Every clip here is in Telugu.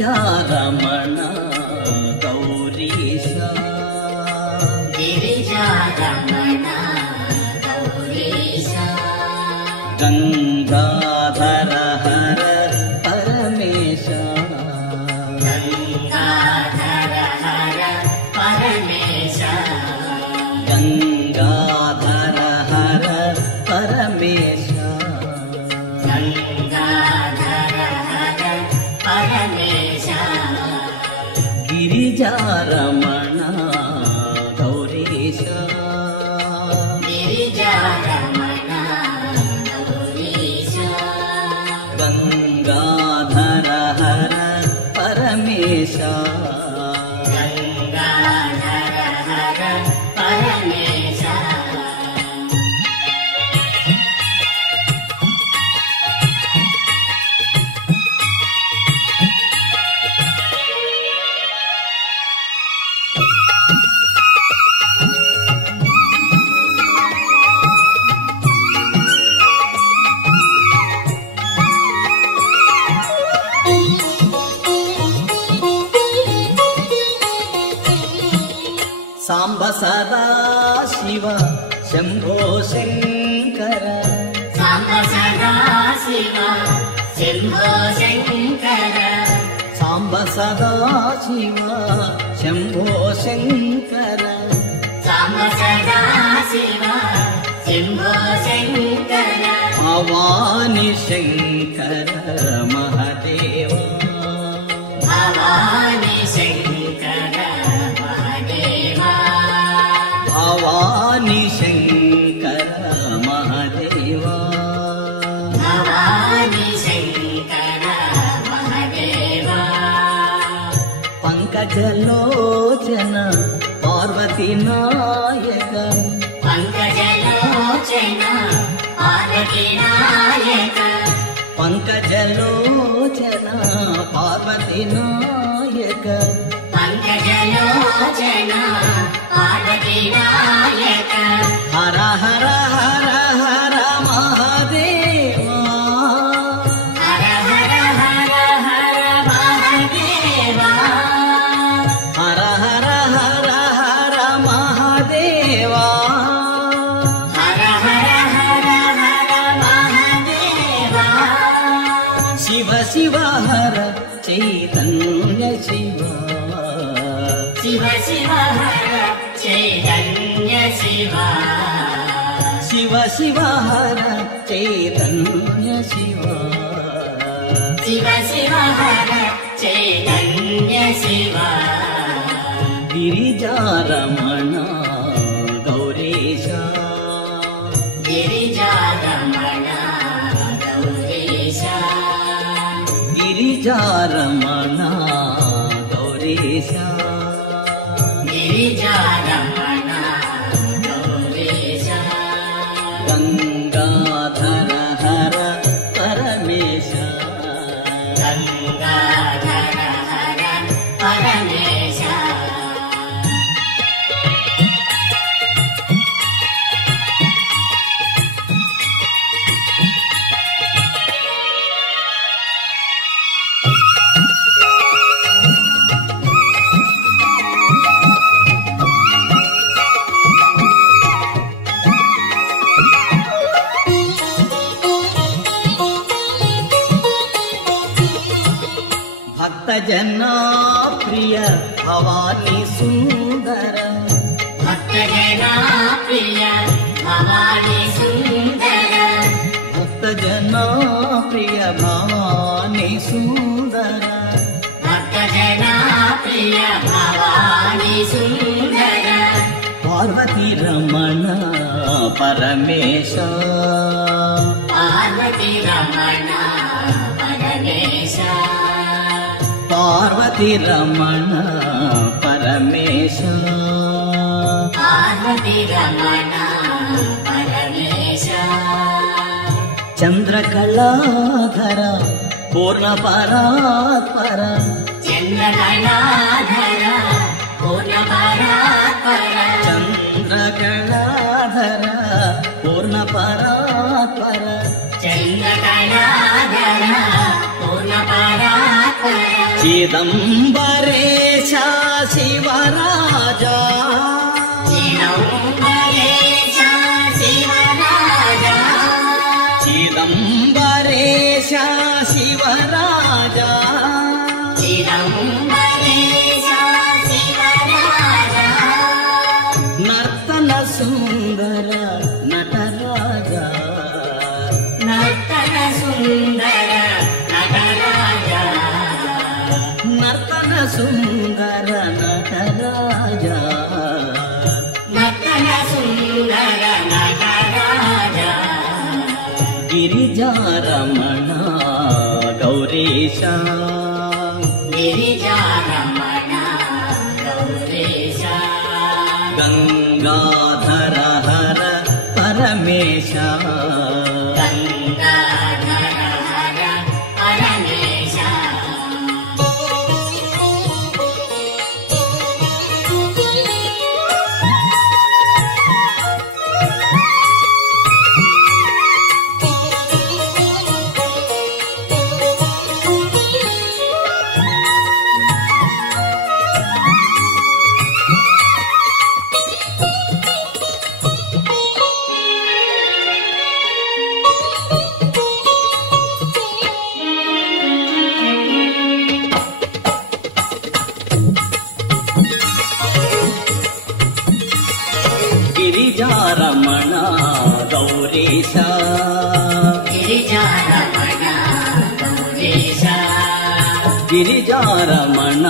ಗಿರಿಜಾರಮಣ ಗೌರೀಶ ಗಿರಿಜಾರಮಣ ಗೌರೀಶ ಗಂಗಾಧರ ಹರ ಪರಮೇಶ ಗಂಗಾಧರ ಹರ ಪರಮೇಶ ಗಂಗಾಧರ ಹರ ಪರಮೇಶ ಗಿರಿಜಾರಮಣ ಗೌರೀಶ ಗಿರಿಜಾರಮಣ ಗೌರೀಶ ಗಂಗಾಧರ ಹರ ಪರಮೇಶ ಗಂಗಾಧರ ಹರ ಪರಮೇಶ ಸಾಂಬ ಸದಾ ಶಿವ ಶಂಭೋ ಶಂಕರ ಸಾಂಬ ಸದಾ ಶಿವ ಶಂಭೋ ಶಂಕರ ಸಾಂಬ ಸದಾ ಶಿವ ಶಂಭೋ ಶಂಕರ ಸಾಂಬ ಸದಾ ಶಿವ ಶಂಭೋ ಶಂಕರ ಭವಾನಿ ಶಂಕರ ಮಹದೇವ ಭವಾನಿ ಶಂಕರ ಮಹದೇವ ಭವಾನಿ ಶಂಕರ ಮಹದೇವ ಭವಾನಿ ಶಂಕರ ಮಹದೇವ ಪಂಕಜಲೋಚನ ಪಾರ್ವತಿ ನಾಯಕ ಪಂಕಜಲೋಚನ ಪಾರ್ವತಿ ನಾಯಕ ಪಂಕಜಲೋಚನ ಪಾರ್ವತಿ ನಾಯಕ ಪಂಕಜಲೋಚನ ಪಾರ್ವತಿ ನಾಯಕ ಹರ ಹರ ಹರ ಹರ ಮಹಾದೇವ ಹರ ಹರ ಹರ ಹರ ಮಹಾದೇವ ಹರ ಹರ ಹರ ಹರ ಮಹಾದೇವ ಹರ ಹರ ಹರ ಹರ ಮಹಾದೇವ ಶಿವ ಶಿವ ಹರ ಚೈತನ್ಯ ಶಿವ ಶಿವ ಶಿವ ಹರ ಚೈತನ್ಯ ಶಿವ ಶಿವ ಶಿವ ಹರ ಚೈತನ್ಯ ಶಿವ ಶಿವ ಶಿವ ಹರ ಚೈತನ್ಯ ಶಿವ ಗಿರಿಜಾರಮಣ ಗೌರೀಶ ಗಿರಿಜಾರಮಣ ಗೌರೀಶ ಗಿರಿಜಾರಮಣ ಗೌರೀಶ ಗಿರಿಜಾರಮಣ ಗೌರೀಶ ಗಂಗಾಧರ ಹರ ಪರಮೇಶ ಗಂಗಾಧರ ಹರ ಪರಮೇಶ ಭಕ್ತ ಜನ ಪ್ರಿಯ ಭವಾನಿ ಸುಂದರ ಭಕ್ತ ಜನ ಪ್ರಿಯ ಭವಾನಿ ಸುಂದರ ಭಕ್ತ ಜನ ಪ್ರಿಯ ಭವಾನಿ ಸುಂದರ ಭಕ್ತ ಜನ ಪ್ರಿಯ ಭವಾನಿ ಸುಂದರ ಪಾರ್ವತಿ ರಮಣ ಪರಮೇಶ ಪಾರ್ವತಿ ರಮಣ ಪರಮೇಶ ಪಾರ್ವತಿ ರಮಣ ಪರಮೇಶ ಪಾರ್ವತಿ ರಮಣ ಪರಮೇಶ ಚಂದ್ರಕಲಾಧರ ಪೂರ್ಣ ಪರಾತ್ಪರ ಚಂದ್ರಕಲಾಧರ ಪೂರ್ಣ ಪರಾತ್ಪರ ಚಂದ್ರಕಲಾಧರ ಪೂರ್ಣ ಪರಾತ್ಪರ ಚಂದ್ರಕಲಾಧರ ಪೂರ್ಣ ಪರಾತ್ಪರ చిదంబరేశ శివరాజా చిదంబరేశ శివరాజా చిదంబరేశ శివరాజా చిదంబరేశ శివరాజా నర్తన సుందర నటరాజా నర్తన సుందర నటరాజా నర్తన సుందర నటరాజా నర్తన సుందర నటరాజా గిరిజారమణ గౌరీశ గిరిజారమణ గౌరీశ గంగాధర హర పరమేశ గంగాధర హర పరమేశ గిరిజారమణ గౌరీశ గిరిజారమణ గౌరీశ గిరిజారమణ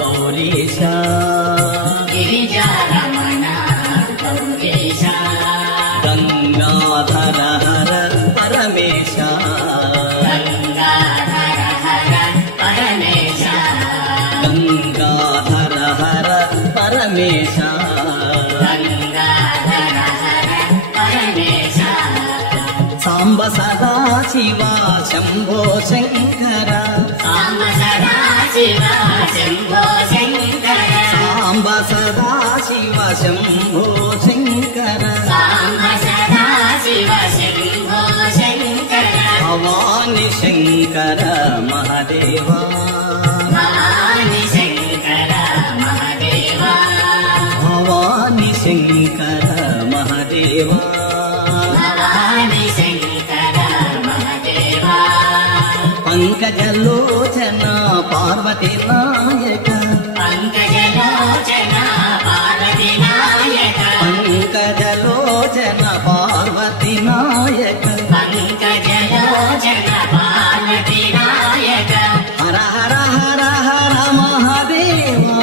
గౌరీశ గిరిజారమణ గౌరీశ గంగాధర హర పరమేశ గంగాధర హర పరమేశ గంగాధర హర పరమేశ గంగాధర హర పరమేశ సాంబ సదా శివ శంభో శంకర సాంబ సదా శివ శంభో శంకర సాంబ సదా శివ శంభో శంకర సాంబ సదా శివ శంభో శంకర భవాని శంకర మహదేవా భవాని శంకర మహదేవా భవాని శంకర మహదేవా భవాని శంకర మహదేవా పంకజలోచన పార్వతి నాయక పంకజలోచన పార్వతి నాయక పంకజలోచన పార్వతి నాయక పంకజలోచన పార్వతి నాయక హర హర హర హర మహదేవా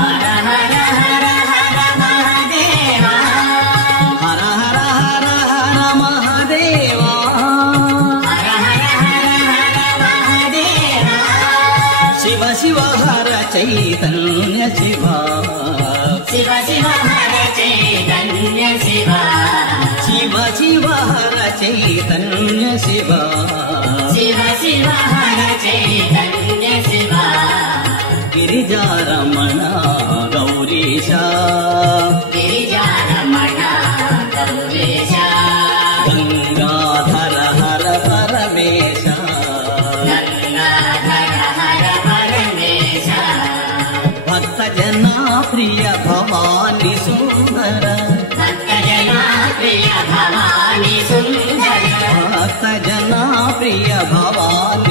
హర హర హర హర మహదేవా హర హర హర హర మహదేవా హర హర హర హర మహదేవా శివ శివ హర చైతన్య శివ శివ శివ హర చైతన్య శివ శివ శివ హర చైతన్య శివ శివ శివ హర చైతన్య శివ గిరిజారమణ గౌరీశ గిరిజారమణ గౌరీశ గంగాధర హర పరమేశ గంగాధర హర పరమేశ భక్త జనా ప్రియ భవాని సుందర భక్తజనా ప్రియ భవాని సుందర భక్త జనా ప్రియ భవాని